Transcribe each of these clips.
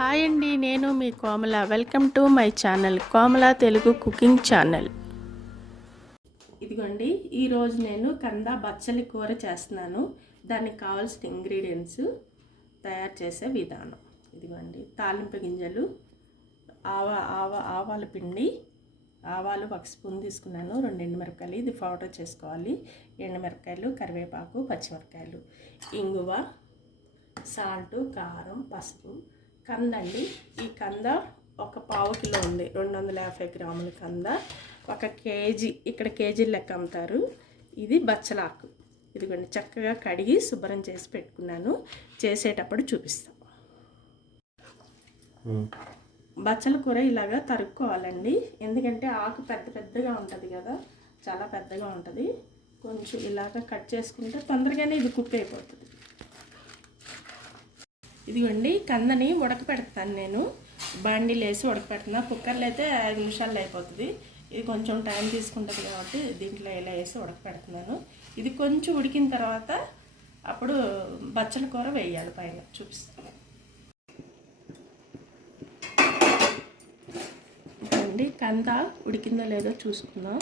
Hi అండి, నేను మీ Komala. Welcome to my channel Komala Telugu cooking channel. ఇదిగోండి, ఈరోజు నేను కందా బచ్చలి కూర చేస్తున్నాను. దానికి కావాల్సిన ఇంగ్రీడియంట్స్, తయారు చేసే విధానం. ఇదిగోండి, తాలింపు గింజలు, ఆవాల పిండి, ఆవాలు 1 స్పూన్ తీసుకున్నాను, 2 ఎండుమిరపకాయలు, ఇది పౌడర్ చేసుకోవాలి, ఎండుమిరపకాయలు, కరివేపాకు, పచ్చిమిరపకాయలు, ఇంగువ, సాల్ట్, కారం, పసుపు. కంద అండి, ఈ కంద 1/4 కిలో ఉంది, 250 గ్రాముల కంద, 1 కేజీ, ఇక్కడ కేజీ లెక్క అమ్ముతారు. ఇది బచ్చలాకు. ఇదిగోండి, చక్కగా కడిగి శుభ్రం చేసి పెట్టుకున్నాను, చేసేటప్పుడు చూపిస్తాం. బచ్చల కూర ఇలాగా తరుక్కోవాలండి, ఎందుకంటే ఆకు పెద్దగా ఉంటుంది కదా, చాలా పెద్దగా ఉంటుంది. కొంచెం ఇలాగ కట్ చేసుకుంటే తొందరగానే ఇది కుక్ అయిపోతుంది. ఇదిగోండి, కందని ఉడకపెడతాను నేను, బాండీలో వేసి ఉడకపెడుతున్నా. కుక్కర్లో అయితే 5 నిమిషాల్లో అయిపోతుంది, ఇది కొంచెం టైం తీసుకుంటుంది కాబట్టి దీంట్లో ఇలా వేసి ఉడకపెడుతున్నాను. ఇది కొంచెం ఉడికిన తర్వాత అప్పుడు బచ్చల కూర వేయాలి, పైన చూపిస్తాను. ఇదిగోండి, కంద ఉడికిందో లేదో చూసుకుందాం.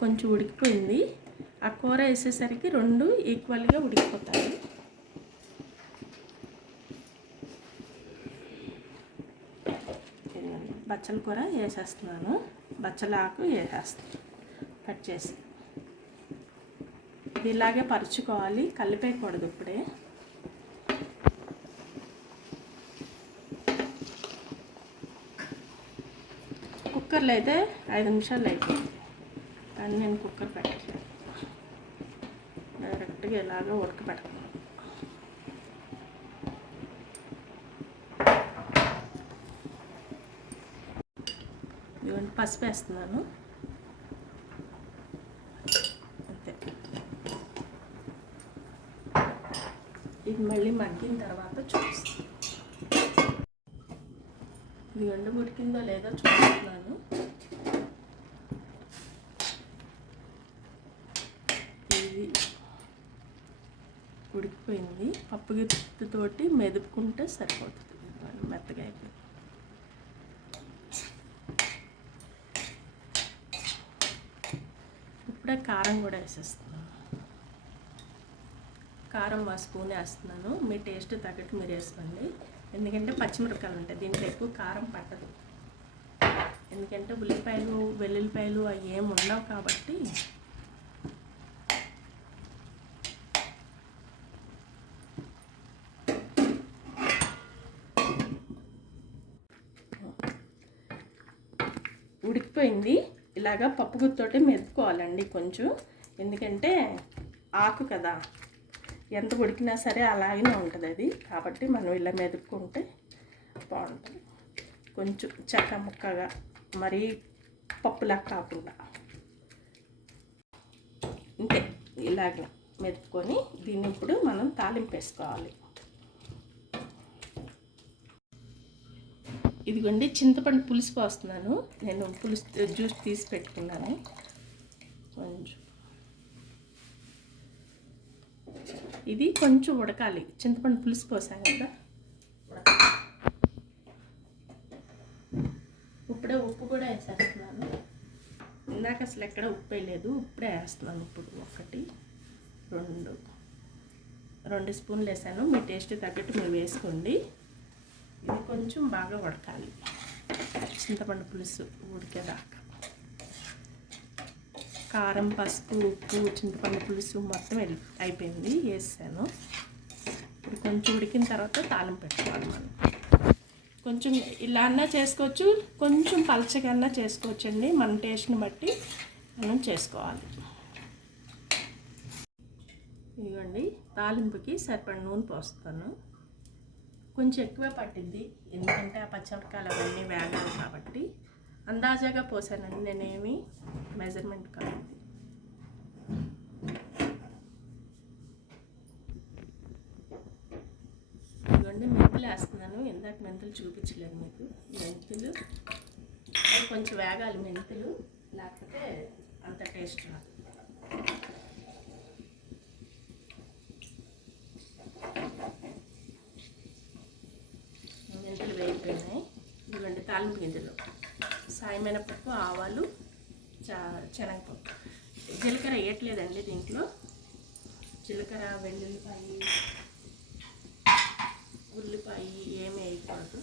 కొంచెం ఉడికిపోయింది. ఆ కూర వేసేసరికి 2 ఈక్వల్గా ఉడికిపోతాయి. బచ్చల కూర వేసేస్తున్నాను, బచ్చల ఆకు వేసేస్తాను కట్ చేసి. ఇది ఇలాగే పరుచుకోవాలి, కలిపేయకూడదు ఇప్పుడే. కుక్కర్లో అయితే 5 నిమిషాలు అయిపోయింది, కానీ నేను కుక్కర్ పెట్టట్లేదు, డైరెక్ట్గా ఇలాగ ఉడకబెడతాను. ఇవన్నీ పసుపు వేస్తున్నాను అంతే. ఇది మళ్ళీ మగ్గిన తర్వాత చూపిస్తాను. ఇది ఎండు ఉడికిందో లేదో చూపిస్తున్నాను. ఉడికిపోయింది, పప్పు గిత్తతోటి మెదుపుకుంటే సరిపోతుంది, మెత్తగా అయిపోయింది. ఇప్పుడే కారం కూడా వేసేస్తున్నాను. కారం 1 స్పూన్ వేస్తున్నాను, మీ టేస్ట్ తగ్గట్టు మీరు వేసుకోండి. ఎందుకంటే పచ్చిమిరపకాయలు ఉంటాయి, దీంట్లో ఎక్కువ కారం పట్టదు, ఎందుకంటే ఉల్లిపాయలు, వెల్లుల్లిపాయలు అవి ఏమి ఉండవు కాబట్టి. ఉడికిపోయింది, ఇలాగా పప్పు గుత్తోటి మెదుపుకోవాలండి కొంచెం, ఎందుకంటే ఆకు కదా, ఎంత ఉడికినా సరే అలాగే ఉంటుంది అది, కాబట్టి మనం ఇలా మెదుపుకుంటే బాగుంటుంది. కొంచెం చెక్క ముక్కగా, మరీ పప్పులా కాకుండా ఇంతే, ఇలాగ మెదుపుకొని దీన్ని ఇప్పుడు మనం తాలింపు వేసుకోవాలి. ఇదిగోండి, చింతపండు పులుసు పోస్తున్నాను నేను, పులుసు జ్యూస్ తీసి పెట్టుకున్నాను. కొంచెం ఇది కొంచెం ఉడకాలి, చింతపండు పులుసు పోసాం కదా. ఇప్పుడే ఉప్పు కూడా వేసేస్తున్నాను, ఇందాక అసలు ఎక్కడ ఉప్పు వేయలేదు, ఇప్పుడే వేస్తున్నాను. ఇప్పుడు 1, 2 స్పూన్లు వేసాను, మీ టేస్ట్ తగ్గట్టు మీరు వేసుకోండి. ఇది కొంచెం బాగా ఉడకాలి, చింతపండు పులుసు ఉడికేదాకా. కారం, పసుపు, ఉప్పు, చింతపండు పులుసు మొత్తం అయిపోయింది, వేసాను. ఇప్పుడు కొంచెం ఉడికిన తర్వాత తాలింపు పెట్టుకోవాలి మనం. కొంచెం ఇలా అన్నా చేసుకోవచ్చు, కొంచెం పలచగా అన్నా చేసుకోవచ్చు అండి, మన టేస్ట్ని బట్టి మనం చేసుకోవాలి. ఇదిగోండి, తాలింపుకి సరిపడిన నూనె పోస్తాను, కొంచెం ఎక్కువే పట్టింది, ఎందుకంటే ఆ పచ్చిమిరపకాయలు అవన్నీ వేగాలి కాబట్టి. అందాజాగా పోసానండి, నేనేమి మెజర్మెంట్ కాదు. ఇదిగోండి, మెంతులు వేస్తున్నాను, ఇందాక మెంతులు చూపించలేదు మీకు. మెంతులు కొంచెం వేగాలి, మెంతులు లేకపోతే అంత టేస్ట్ రాదు. మినపప్పు, ఆవాలు, శనగపప్పు. జీలకర్ర వేయట్లేదండి దీంట్లో. జీలకర్ర, వెల్లుల్లిపాయి, ఉల్లిపాయ ఏమి వేయకూడదు.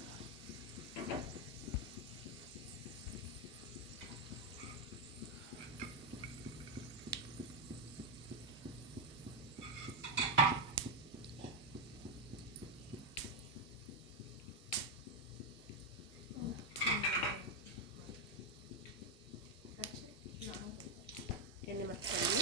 ఎండుమిరపకాయలు,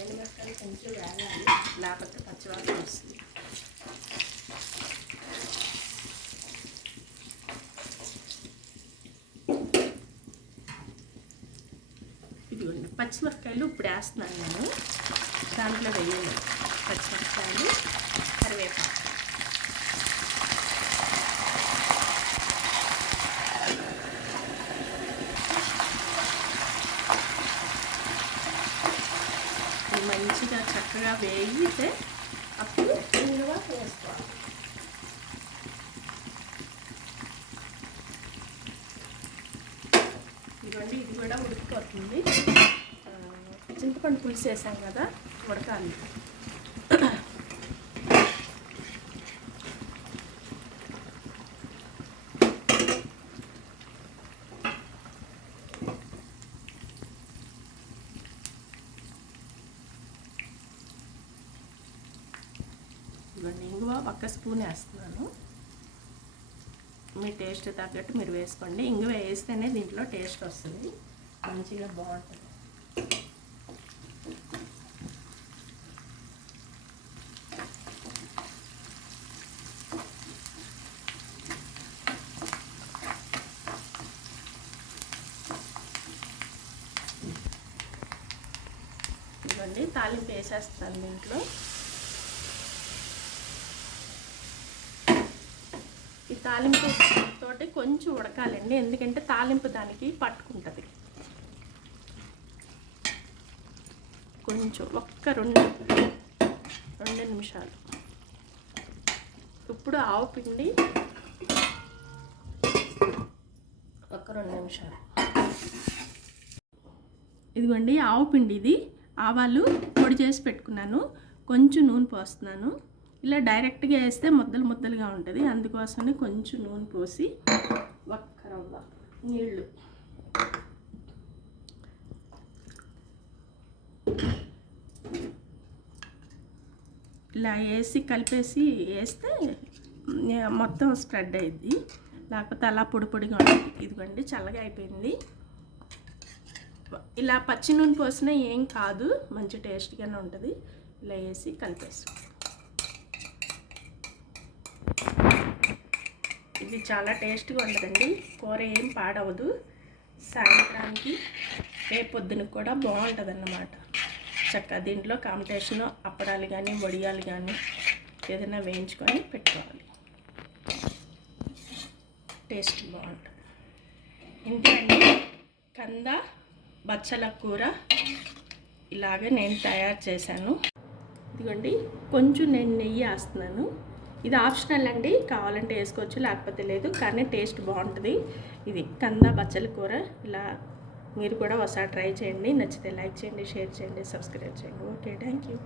ఎండుమిరపకాయలు కొంచెం వేగాలి, లేకపోతే పచ్చివాసన వస్తుంది. ఇదిగోండి పచ్చిమిరపకాయలు ఇప్పుడు వేస్తున్నాను నేను. దాంట్లో వేయాలి పచ్చిమిరపకాయలు, కరివేపాకు. మంచిగా చక్కగా వేగితే అప్పుడు ఇంగువ వేసుకోవాలి. ఇదిగోండి ఇది కూడా ఉడికిపోతుంది. చింతపండు పులుసు వేసాం కదా, ఉడకాలి. ఇవన్నీ ఇంగువ 1 స్పూన్ వేస్తున్నాను. మీ టేస్ట్ తగ్గట్టు మీరు వేసుకోండి. ఇంగువ వేస్తేనే దీంట్లో టేస్ట్ వస్తుంది, మంచిగా బాగుంటుంది. ఇవ్వండి తాలింపు వేసేస్తాను దీంట్లో. ఈ తాలింపు తోటి కొంచెం ఉడకాలండి, ఎందుకంటే తాలింపు దానికి పట్టుకుంటుంది. కొంచెం ఒక్క రెండు నిమిషాలు. ఇప్పుడు ఆవు పిండి ఒక 2 నిమిషాలు. ఇదిగోండి ఆవు పిండి, ఇది ఆవాలు పొడి చేసి పెట్టుకున్నాను. కొంచెం నూనె పోస్తున్నాను. ఇలా డైరెక్ట్గా వేస్తే ముద్దలు ముద్దలుగా ఉంటుంది, అందుకోసమని కొంచెం నూనె పోసి ఒక్క రవ్వ నీళ్ళు, ఇలా వేసి కలిపేసి వేస్తే మొత్తం స్ప్రెడ్ అయ్యిద్ది, లేకపోతే అలా పొడి పొడిగా ఉంటుంది. ఇదిగోండి చల్లగా అయిపోయింది. ఇలా పచ్చి నూనె పోసినా ఏం కాదు, మంచి టేస్ట్గానే ఉంటుంది. ఇలా వేసి కలిపేసి ఇది చాలా టేస్ట్గా ఉంటుందండి. కూర ఏం పాడవదు, సాయంత్రానికి రేపొద్దున కూడా బాగుంటుంది అన్నమాట. చక్కగా దీంట్లో కాంబినేషన్ అప్పడాలు కానీ వడియాలు కానీ ఏదైనా వేయించుకొని పెట్టుకోవాలి, టేస్ట్ బాగుంటుంది. ఇంతే అండి, కంద బచ్చల కూర ఇలాగే నేను తయారు చేశాను. ఇదిగోండి కొంచెం నేను నెయ్యి వేస్తున్నాను. ఇది ఆప్షనల్ అండి, కావాలంటే వేసుకోవచ్చు, లేకపోతే లేదు, కానీ టేస్ట్ బాగుంటుంది. ఇది కంద బచ్చల కూర. ఇలా మీరు కూడా ఒకసారి ట్రై చేయండి. నచ్చితే లైక్ చేయండి, షేర్ చేయండి, సబ్స్క్రైబ్ చేయండి. Okay, thank you.